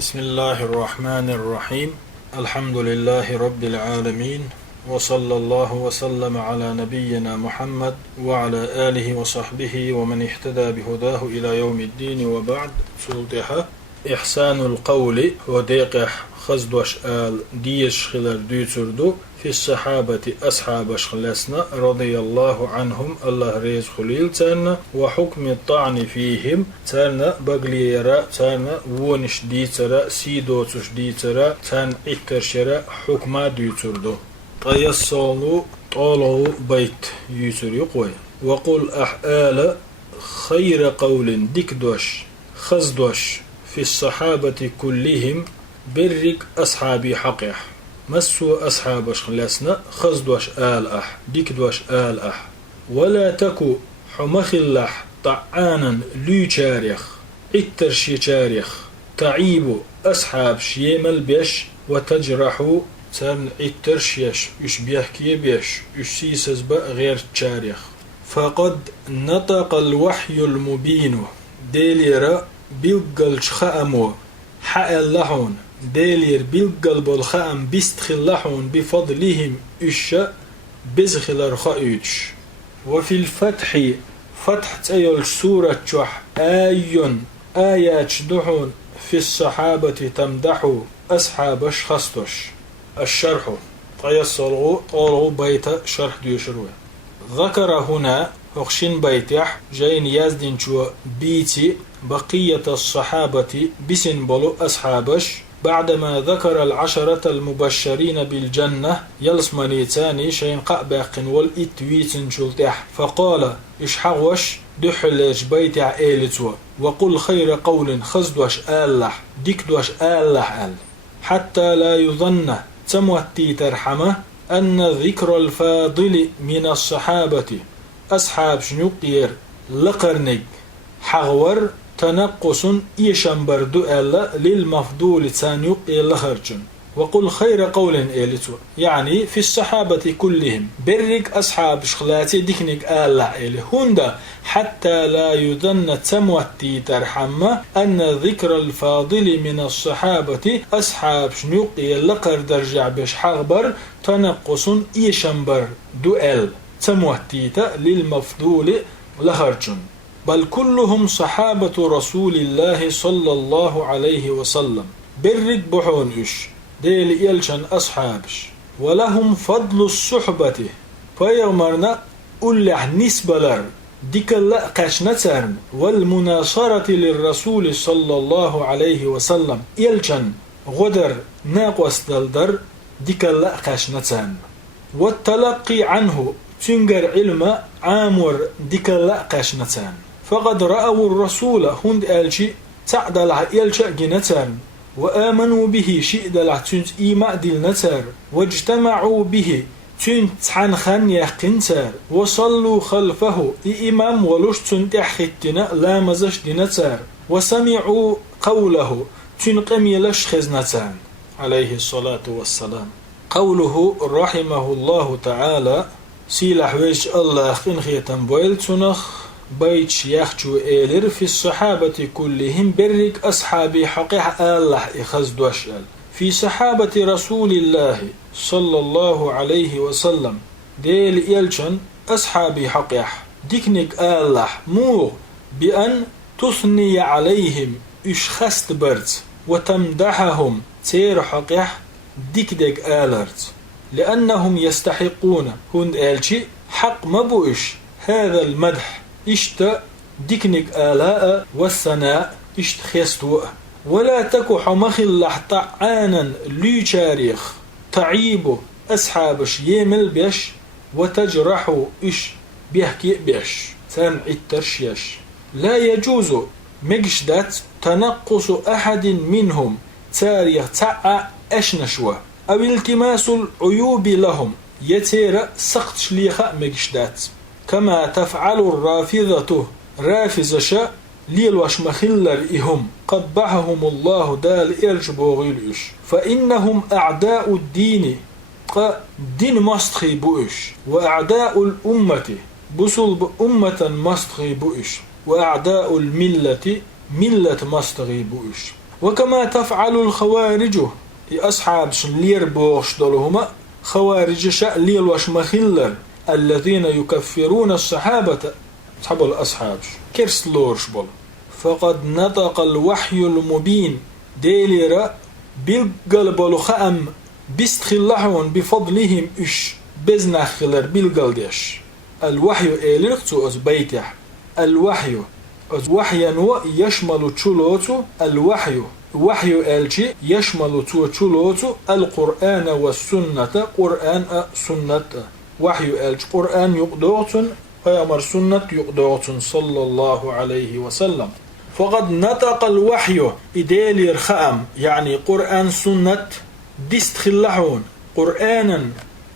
بسم الله الرحمن الرحيم. الحمد لله رب العالمين، وصلى الله وسلم على نبينا محمد وعلى آله وصحبه ومن اهتدى بهداه إلى يوم الدين. وبعد، سلطها إحسان القول وديقح خزدوش آل ديش خلال ديتردو في الصحابة أصحاب خلصنا رضي الله عنهم الله ريز خليل تانا، وحكم الطعن فيهم تانا بغليرا تانا ونش ديترا سيدوتش ديترا تان اترشرا حكما ديتردو قيصولو طولو بيت يسر يقوي. وقل أحآل خير قول ديكدوش خزدوش في الصحابة كلهم برك أصحابي حقيح مسو أصحاب خلصنا خزدوش آل أح ديكدوش آل أح ولا تكو حمخ اللح طعانا لي تاريخ اترشي تاريخ تعيب أصحاب شيمل بيش وتجرحوا ترن اترشيش يش بيحكي بيش يش سيسز غير تاريخ. فقد نطق الوحي المبين ديليرا بيقل خأمو حق اللحون ديلير بيقل بالخأم بيستخلحون بفضلهم إشا بزخل رخائج. وفي الفتح فتح تأيل سورة شح آيات دحون في الصحابة تمدحوا أصحاب خستش الشرح قيصلغو طولغو بيت شرح ديشروه. ذكر هنا هخشين بيتح جين يزدين شو بيتي بقية الصحابة بسن بلو أصحابش بعدما ذكر العشرة المبشرين بالجنة يلسمني تاني شين قاباقن والإتويتن شلتح فقال إشحوش دحلج بيتع إيلتوا وقل خير قول خزدوش آلح ديكدوش آلح آل حتى لا يظن تموتي ترحمه أن ذكر الفاضل من الصحابة أصحاب شنوقير لقرنق حغور تنقص إيشنبر دؤال للمفضول تانيق لخرجن. وقل خير قول إلتو يعني في الصحابة كلهم برك أصحاب شخلاتي ديكنك آلع إلي هندا حتى لا يظن تموتي ترحمة أن ذكر الفاضل من الصحابة أصحاب شنوقي لقر درجع بش حغبر تنقص إيشنبر دؤال تموتي للمفضول لخرجن، بل كلهم صحابة رسول الله صلى الله عليه وسلم برك بحون إش ديل إلشان أصحابش ولهم فضل الصحبة فيغمرنا أولح نسبلر ديك الله قشنترن والمناصرة للرسول صلى الله عليه وسلم إلشان غدر ناقوس دلدر ديك الله قشنترن والتلقي عنه تنجر علم عامر ديك الله قشنترن. فقد رأوا الرسول هند ألشي تعدل إلشا جنترن وآمنوا به شئدل تنت إيماء دلنتر واجتمعوا به تنت حنخن يقنتر وصلوا خلفه إمام ولوش تنت أحختنا لا مزش دنتر وسمعوا قوله تنقم يلش خزنتر عليه الصلاة والسلام. قوله رحمه الله تعالى سيلح ويش الله خنخيتن بويل تنخ بيت يخشو إيلر في الصحابة كلهم برك أصحابي حقيح الله إخزدوش في صحابة رسول الله صلى الله عليه وسلم ديل إلشن أصحابي حقيح ديكنك الله مو بأن تثني عليهم إشخست برت وتمدحهم تير حقيح ديكدك آلرت لأنهم يستحقون هند آلشي حق مبوش هذا المدح اشت ديكنك آلاء والثناء اشت خيستوء. ولا تكو حمخ الله طعانا لي تاريخ تعيب أصحابش يمل بيش وتجرحوا إش بيحكي بيش سمع الترشيش. لا يجوز مجشدات تنقص أحد منهم تاريخ تعا أشنشوه أو التماس العيوب لهم يتير سقط شليخة مجشدات كما تفعل الرافضة رافزشا ليل وشمخلر إهم قبحهم الله دال إرجبوغيلش فإنهم أعداء الدين دين مستخي بؤش وأعداء الأمة بصل بأمة مستخي بؤش وأعداء الملة ملة مستغي بؤش وكما تفعل الخوارج أصحاب لير بوش دولهما خوارج شاء ليل وش مخلر الذين يكفرون الصحابة صحاب الأصحاب كرس لورش بول فقد نطق الوحي المبين ديليرا بالقلب خام بيستخلحون بفضلهم إش بزنخلر بالقلدش الوحي إليرتو أز بيتح الوحي أز وحيا يشمل تشلوتو الوحي وحي الجي يشمل تشلوتو القرآن والسنة قرآن سنة وحي الجي قرآن يقدوتن ويأمر سنة يقدوتن صلى الله عليه وسلم فقد نطق الوحي إدالي الخام يعني قرآن سنة ديستخلحون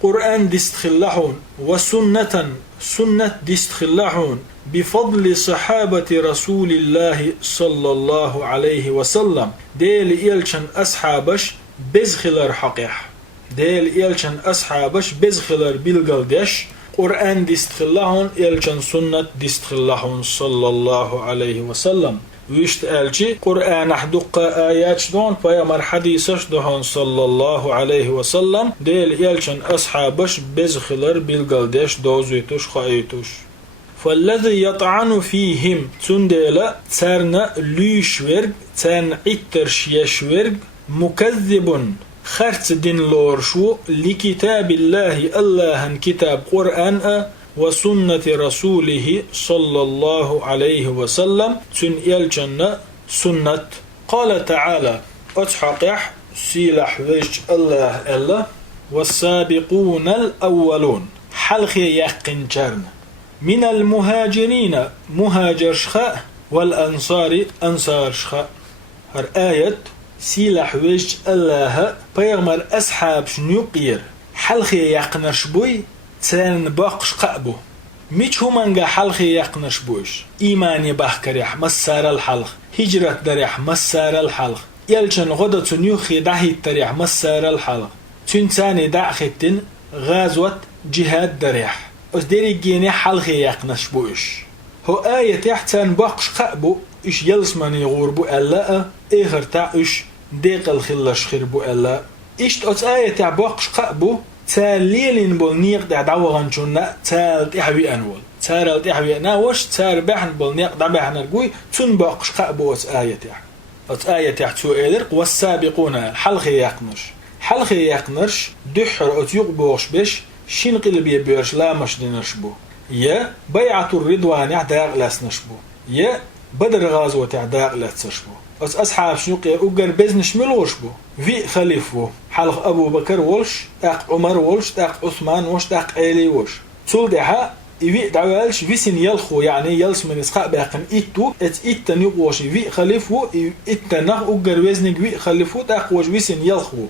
قرآن ديستخلحون وسنة سنة ديستخلحون بفضل صحابة رسول الله صلى الله عليه وسلم ديل إلشن أصحابش بزخلر حقيح ديل إلشن أصحابش بزخلر بالقلدش قرآن ديستخلحون إلشن سنة ديستخلحون صلى الله عليه وسلم ويشت ألجي قرآن أحدق آيات دون فيامر حديثش دهون صلى الله عليه وسلم ديل إلشن أصحابش بزخلر بالقلدش دوزيتوش خايتوش فالذي يطعن فيهم تندلا ترنا ليشورغ ترن عترش يشورغ مكذب خرت دين لورشو لكتاب الله كتاب قرآن وسنة رسوله صلى الله عليه وسلم تن يلجن سنة قال تعالى أتحقح سيلح وجه الله والسابقون الأولون حلق يقن جرن من المهاجرين مهاجر شخاء والأنصار أنصار شخاء هر آية سيلح وجه الله بيغمر أصحاب شنيقير حلق يقنش بوي تان باقش قأبو ميش همانغا حلق يقنش بوش إيماني باحكريح مسار الحلق هجرة دريح مسار الحلق يلشن غدا تنيوخي داهي التريح مسار الحلق تنساني داختن غازوة جهاد دريح أصدري جيني حلق يقنش بوش هو آية تحتان باقش قأبو إش يلسماني يغوربو ألا إخر تاعش ديق الخلش خربو ألا إشت أت آية تاع باقش قأبو تاليلين بول نيق دع دعوغان جونا تال تحوي أنول تال تحوي ناوش تال بحن بول نيق دع بحن القوي تن باقش قأبو أت آية تاع تسوئلر والسابقون حلق يقنرش دحر أت يقبوش بش شين قلبي بيرش لا مش دينشبو يا بيعة الرضوان يعداق لاسنشبو يا بدر غازوة يعداق لاسنشبو أصحاب شنوقي أقر بزنش ملوش بو في خليفه حلق أبو بكر ولش تاق عمر ولش تاق عثمان وش تاق علي وش تول دها يبي دعوالش في سن يلخو يعني يلس من إسقاء باقن إتو إتن يقوش في خليفه إتن أقر وزنك في خليفه تاق وش في سن يلخو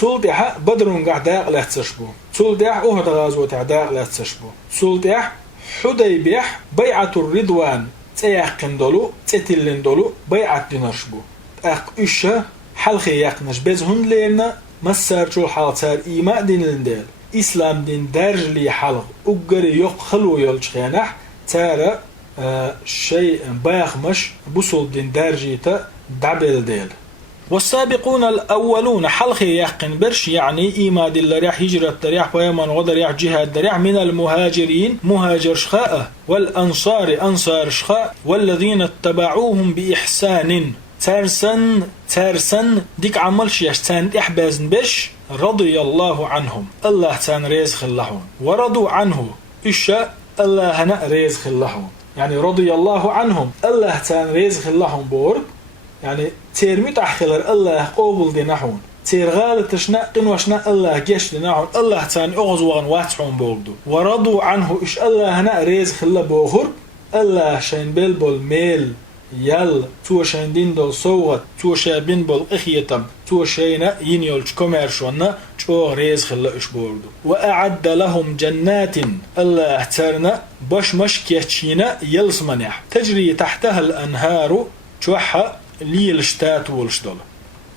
تول دها بدرون قعداق لا تسشبو تول ده أهد غازوة تعداق لا تسشبو تول ده حديبية بيعة الرضوان تيقن دولو تتلين دولو بيعة دينشبو أق إشة حلقة يقنش بزهن لينا مسار جو حالتار إيماء دين لندل إسلام دين درج لي حلق أقر يق خلو يلجخينح تارا شيء بايخمش بصل دين درجيتا دعبل ديل والسابقون الأولون حلق يقن برش يعني إيما دل ريح هجرة ريح ويمن غد ريح جهاد ريح من المهاجرين مهاجر شخاء والأنصار أنصار شخاء والذين اتبعوهم بإحسان ترسن ديك عملش يشتان إحبازن بش رضي الله عنهم الله تان ريزخ اللهون ورضوا عنه إشاء الله هنا ريزخ اللهون يعني رضي الله عنهم الله تان ريزخ اللهون بورد يعني تيرمي تحخلر الله قبول دي نحون تير غالة تشنا قنوشنا الله جيش دي نحون الله تاني أغزوان واتحون بولدو ورضوا عنه إش الله هنا ريزخ الله بوهر الله شين بلبل ميل يل تو شين دين دول صوغت تو شابين بول إخيتم تو شينا ينيولش كوميرشونا جو ريزخ الله إش بولدو وأعد لهم جنات الله ترنا باش مش كيتشينا يلسمنح تجري تحتها الأنهار توحى ليلشتات والشدل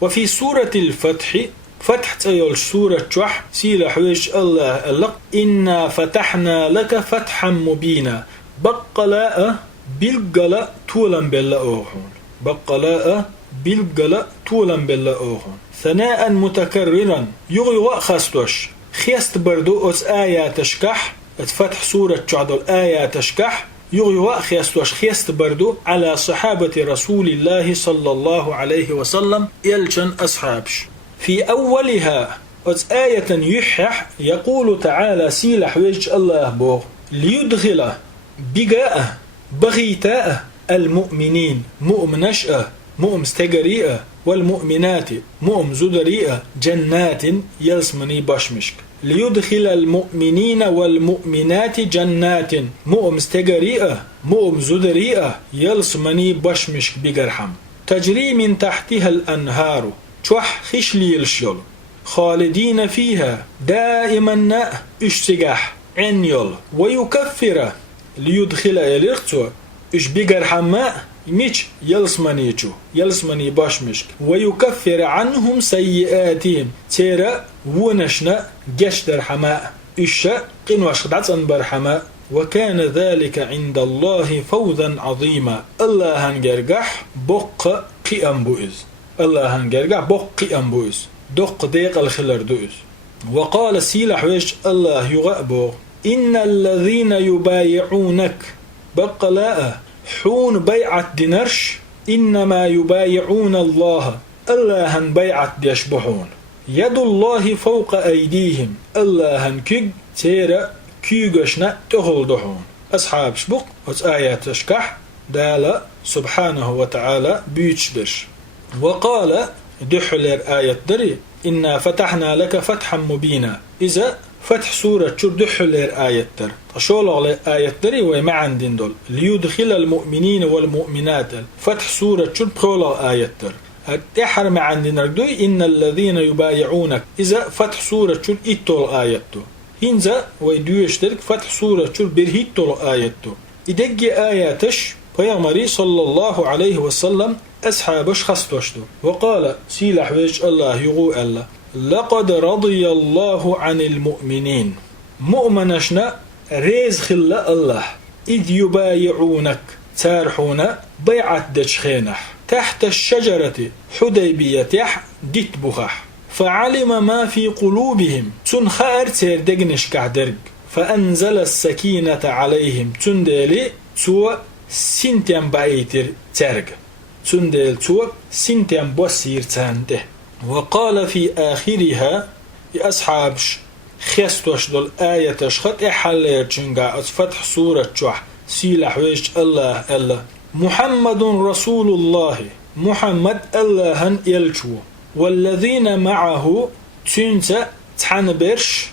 وفي سورة الفتح فتح تيول سورة توح سيلا حويج الله ألق إنا فتحنا لك فتحا مبينا بقلاء بالقلاء طولا بلا أوحون بقلاء بالقلا طولا بالله أوهن ثناء متكررا يغيو خستوش خيست بردو أس آيات شكح فتح سورة جعد الآيات شكح يغيو خيستوش خيست بردو على صحابة رسول الله صلى الله عليه وسلم يلشن أصحابش في أولها أس آية يحح يقول تعالى سيلح وجه الله بوغ ليدخل بقاء بغيتاء المؤمنين مؤمنشأ مؤم استقريئة والمؤمنات مؤم زدريئة جنات يلسمني باشمشك ليدخل المؤمنين والمؤمنات جنات مؤم استقريئة مؤم زدريئة يلسمني باشمشك بقرحم تجري من تحتها الأنهار شوح خشلي الشيل خالدين فيها دائما اشتقاح عن يل ويكفر ليدخل يلغتو اش بقرحماء ميش يلسمني باشمشك ويكفر عنهم سيئاتهم تيرا ونشنا جشتر حماء إشا قنوش قدعتن برحماء وكان ذلك عند الله فوزا عظيما الله هنجرجح بق قيام بوئز الله هنجرجح بق قيام بوئز دق ديق الخلر دوئز وقال سيلح ويش الله يغأبو إن الذين يبايعونك بقلاء حون بيعة دينرش إنما يبايعون الله هن بيعة ديشبحون يد الله فوق أيديهم هن كيج تيرا كيغشنا تهلدحون أصحاب شبق آيات تشكح دالا سبحانه وتعالى بيتشدش وقال دحلر آية دري إنا فتحنا لك فتحا مبينا إذا فتح سورة شو دحلر آية در أشول على آية دري وما عندين دول ليدخل المؤمنين والمؤمنات فتح سورة شو بخولا آية در التحر ما عندنا ردوي إن الذين يبايعونك إذا فتح سورة شو إتول آيته هنزا ويدويش درك فتح سورة شو برهيتول آيته إدقي آياتش فيغمري صلى الله عليه وسلم أصحابش خصتوشتو وقال سيلح وجه الله يغو الله لقد رضي الله عن المؤمنين مؤمنشنا ريز خل الله إذ يبايعونك تارحونا بيعة دجخينح تحت الشجرة حديبية ديت بخح فعلم ما في قلوبهم تنخار تردقنش كعدرق فأنزل السكينة عليهم تندلي تو سنتين بايتر ترق تندل تو سنتين بوسير تانده وقال في آخرها يا أصحابش خستوش دول آية تشخط إحلير جنقا فتح سورة جوح سيلح ويش الله محمد رسول الله محمد الله يلجو والذين معه تنسى تحنبرش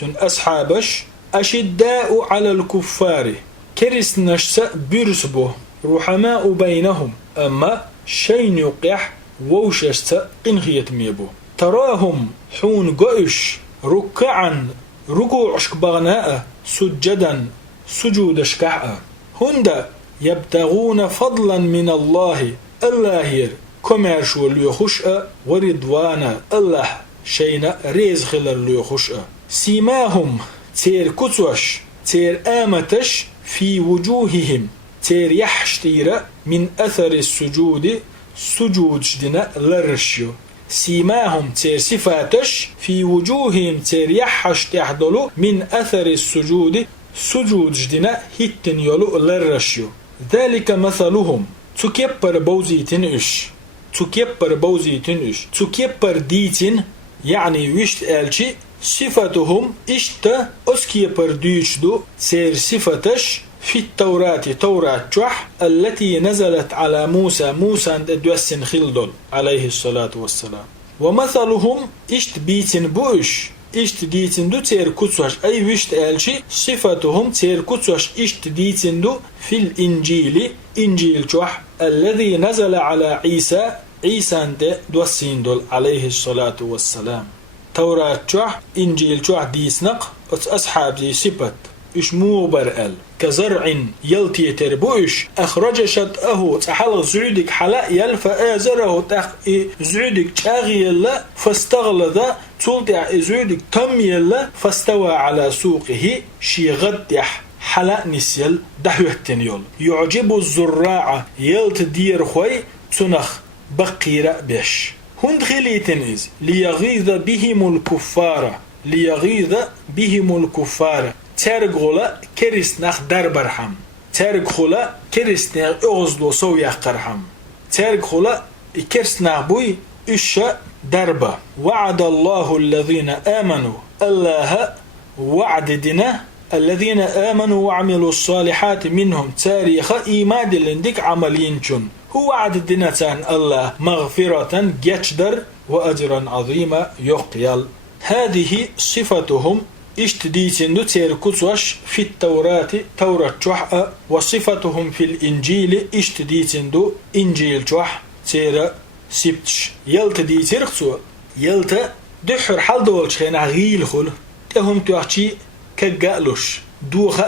تن أصحابش أشداء على الكفار كرس نشسى برسبه رحماء بينهم أما شين يقح ووششت قنخية ميبو تراهم حون قيش ركعا ركوع شكبغناء سجدا سجود شكعا هندا يبتغون فضلا من الله الله كمارشو ليخشأ ورضوانا الله شينا ريز خلر ليخشأ سيماهم تير كتوش تير آمتش في وجوههم تير يحشتير من أثر السجود سجود جدنا لرشيو سيماهم تير صفاتش في وجوههم تير يحشت يحضلو من أثر السجود سجود جدنا هتن يلو لرشيو ذلك مثلهم تكبر بوزيتن إش تكبر بوزيتن إش تكبر ديتن يعني وشت ألشي صفتهم إشتا أسكيبر ديشدو سير صفتش في التوراة توراة جوح التي نزلت على موسى دوسن خلدل عليه الصلاة والسلام ومثلهم إشت بيتن بوش إشت ديتن دو تير كتوش أي وشت ألشي صفتهم تير كتوش إشت ديتن دو في الإنجيل إنجيل جوح الذي نزل على عيسى دوسن دل عليه الصلاة والسلام توراة جوح إنجيل جوح ديسنق أصحاب دي صفت إش مو برأل كزرع يلتي تربوش أخرج شطأه تحل زعودك حلاء يلفا آزره تخ زعودك تاغي يلا فاستغلظ تلتع زعودك تم يلا فاستوى على سوقه شي غدح حلاء نسيل دحوه تنيول يعجب الزراعة يلت دير خوي تنخ بقيرة بيش هند خليتن إز ليغيظ بهم الكفار ليغيظ بهم الكفار ترغولا كريسناخ دربرحم ترغولا كريسناخ أغزلو سويا قرحم ترغولا كريسناخ بوي إشا دربا وعد الله الذين آمنوا الله وعد دنا الذين آمنوا وعملوا الصالحات منهم تاريخ إيمان لندك عملين جن هو وعد دنا تان الله مغفرة جدر وأجرا عظيما يقيل هذه صفتهم اشتديتن تيركوتوش في التوراة توراة جوح وصفتهم في الإنجيل اشتديتن إنجيل جوح تير سبتش يلت دي تيركتو يلت دحر حال دولش خينا غيل خل تهم توحشي كقالوش دوخ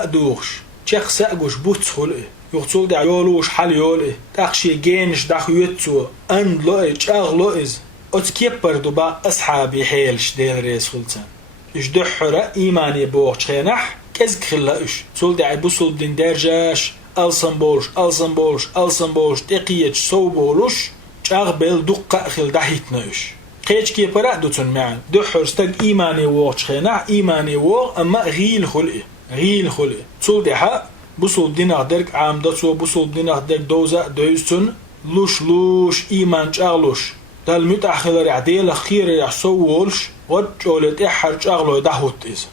تشخ ساقوش بوتس خل يغتول دا يولوش حال يول تاخشي جينش داخ يتسو اند لوئج اغ لوئز اتكيبر دوبا اصحابي حيلش دير ريس خلتان اش دحر ايماني بوغش خينح كزك خلاش تول دا بوصل دين درجاش السن بولش تقيج سو بولوش اغ بيل دقة خل داهيتناش قيش كيبرا دوتون معن دحر استق ايماني ووغش خينح ايماني ووغ اما غيل خلقي تول دا بوصل دينار درك عام داتسو بوصل دينار درك دوزا دوزتون لوش إيمان جاغلوش دال متأخر عديل خير يحصولش وجولت إحر جاغلو دهوت إز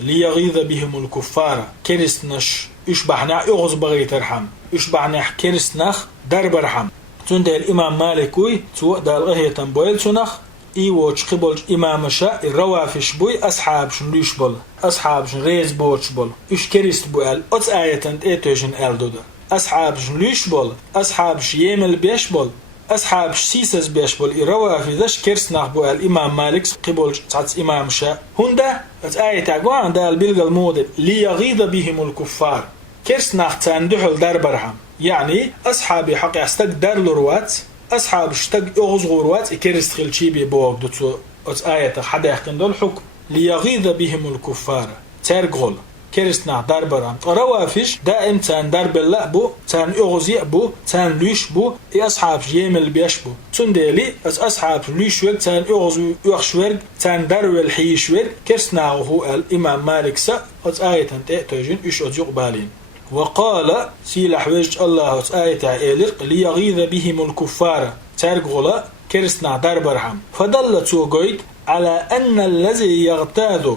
ليغيظ بهم الكفار كرسنش إشبحنا يغز بغي ترحم إشبحنا كرسنخ درب رحم تند الإمام مالكوي تو دال غهية تنبويل تنخ إيوش قبل إمام شاء الروافش بوي أصحاب شنليش بول أصحاب شن ريز بوش بول إش كريست بوال أتس آية إيتوشن ألدودا أصحاب شنليش بول أصحاب شيمل بيش بول أصحاب سيسس بيش بول الروافش ذاش كرسناخ بوال إمام مالك قبل تعتس إمام شاء هندا أتس آية تاقوان دال بلغ المودد ليغيظ بهم الكفار كرسناخ تاندحل دربرهم يعني أصحابي حق يستق در لروات أصحاب اشتق أغزغوروات إكرست خلشي بيبوغ دوتو أتس آية حدا يحكم دول حكم ليغيظ بهم الكفار ترغل كرستنا دربرام روافش دائم تان درب الله بو تان أغزي بو تان ليش بو أصحاب يمل بيش بو تندلي أصحاب ليش وق تان أغزي يخشورق تان درب الحيشورق كرستنا هو الإمام مالك سا أتس آية تأتوجين إيش أتجوق بالين وقال سيلح وجه الله آية إلق ليغيظ بهم الكفار ترغلا كرسنا دربرهم فدلتو قيد على أن الذي يغتاظ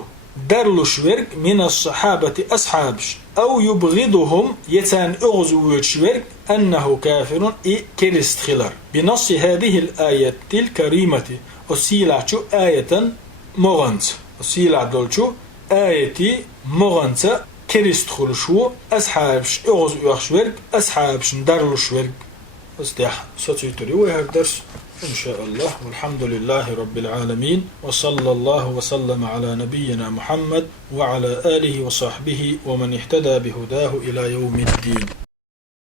درلش ورق من الصحابة أصحابش أو يبغضهم يتان أغزو وجورق أنه كافر كرست خلر بنص هذه الآية الكريمة وسيلعشو آية مغنت وسيلع دولشو آية مغنت كريست خلشو أصحابش أغز يخشورق أصحابش ندرلشورق استيح ستيتري وهذا درس إن شاء الله والحمد لله رب العالمين وصلى الله وسلم على نبينا محمد وعلى آله وصحبه ومن اهتدى بهداه إلى يوم الدين.